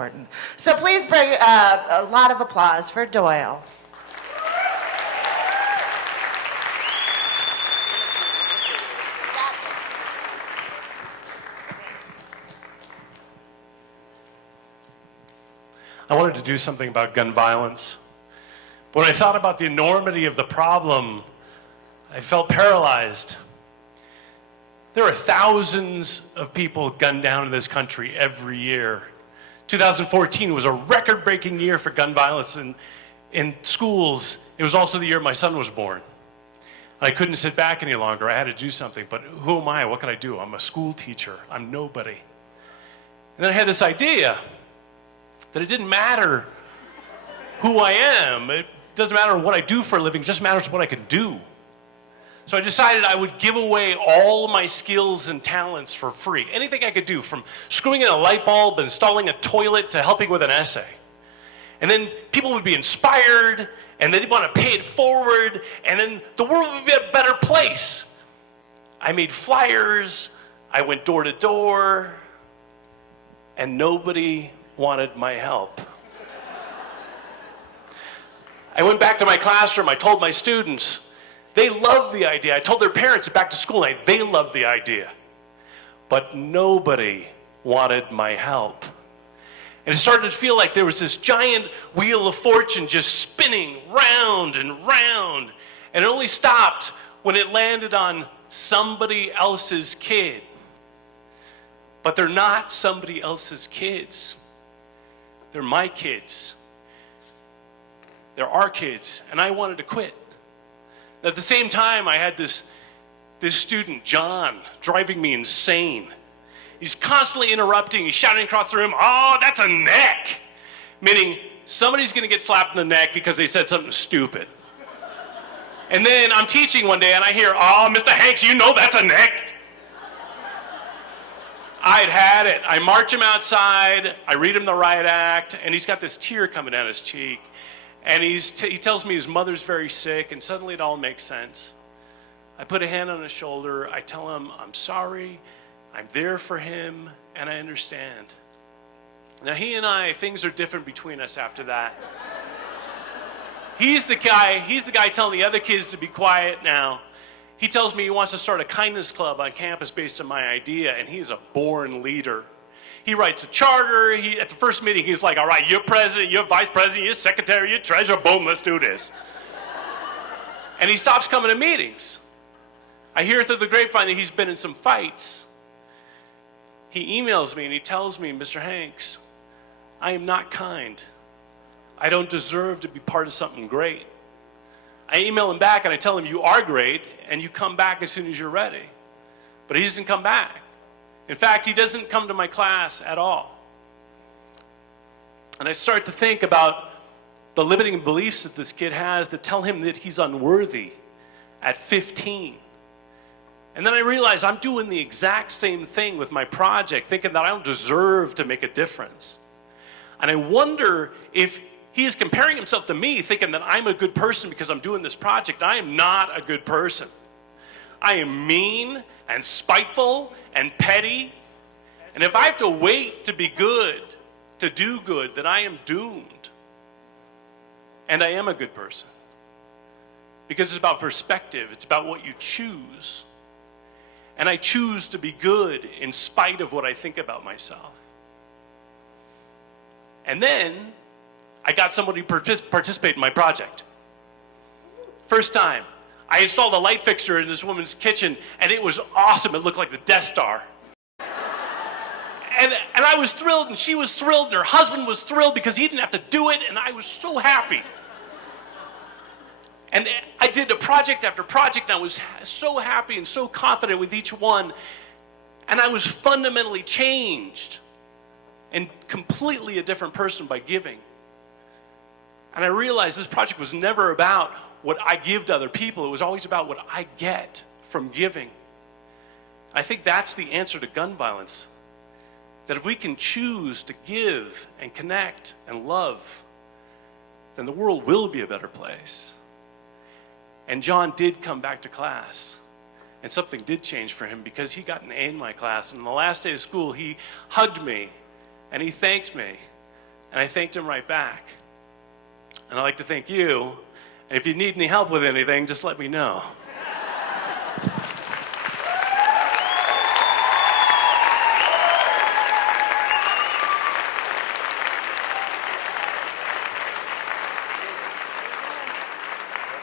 important. So please bring a lot of applause for Doyle. I wanted to do something about gun violence. But when I thought about the enormity of the problem, I felt paralyzed. There are thousands of people gunned down in this country every year. 2014 was a record-breaking year for gun violence in schools. It was also the year my son was born. I couldn't sit back any longer. I had to do something. But who am I? What can I do? I'm a school teacher. I'm nobody. And then I had this idea that it didn't matter who I am. It doesn't matter what I do for a living. It just matters what I can do. So I decided I would give away all of my skills and talents for free. Anything I could do, from screwing in a light bulb, installing a toilet, to helping with an essay. And then people would be inspired, and they'd want to pay it forward, and then the world would be a better place. I made flyers, I went door to door, and nobody wanted my help. I went back to my classroom, I told my students, they loved the idea. I told their parents at back to school night, they loved the idea. But nobody wanted my help. And it started to feel like there was this giant wheel of fortune just spinning round and round. And it only stopped when it landed on somebody else's kid. But they're not somebody else's kids. They're my kids. They're our kids. And I wanted to quit. At the same time, I had this student, John, driving me insane. He's constantly interrupting. He's shouting across the room, "Oh, that's a neck!" Meaning somebody's going to get slapped in the neck because they said something stupid. And then I'm teaching one day and I hear, "Oh, Mr. Hanks, you know that's a neck." I'd had it. I march him outside. I read him the riot act, and he's got this tear coming down his cheek. And he tells me his mother's very sick, and suddenly it all makes sense. I put a hand on his shoulder. I tell him, I'm sorry, I'm there for him, and I understand. Now, he and I, things are different between us after that. He's the guy telling the other kids to be quiet now. He tells me he wants to start a kindness club on campus based on my idea, and he's a born leader. He writes a charter. At the first meeting, he's like, all right, you're president, you're vice president, you're secretary, you're treasurer, boom, let's do this. And he stops coming to meetings. I hear through the grapevine that he's been in some fights. He emails me and he tells me, Mr. Hanks, I am not kind. I don't deserve to be part of something great. I email him back and I tell him, you are great, and you come back as soon as you're ready. But he doesn't come back. In fact, he doesn't come to my class at all. And I start to think about the limiting beliefs that this kid has that tell him that he's unworthy at 15. And then I realize I'm doing the exact same thing with my project, thinking that I don't deserve to make a difference. And I wonder if he's comparing himself to me, thinking that I'm a good person because I'm doing this project. I am not a good person. I am mean and spiteful and petty. And if I have to wait to be good, to do good, then I am doomed. And I am a good person. Because it's about perspective. It's about what you choose. And I choose to be good in spite of what I think about myself. And then I got somebody to participate in my project. First time. I installed a light fixture in this woman's kitchen, and it was awesome. It looked like the Death Star. And I was thrilled, and she was thrilled, and her husband was thrilled because he didn't have to do it, and I was so happy. And I did project after project, and I was so happy and so confident with each one. And I was fundamentally changed and completely a different person by giving. And I realized this project was never about what I give to other people. It was always about what I get from giving. I think that's the answer to gun violence. That if we can choose to give and connect and love, then the world will be a better place. And John did come back to class. And something did change for him because he got an A in my class. And on the last day of school, he hugged me and he thanked me And I thanked him right back. And I'd like to thank you. And if you need any help with anything, just let me know.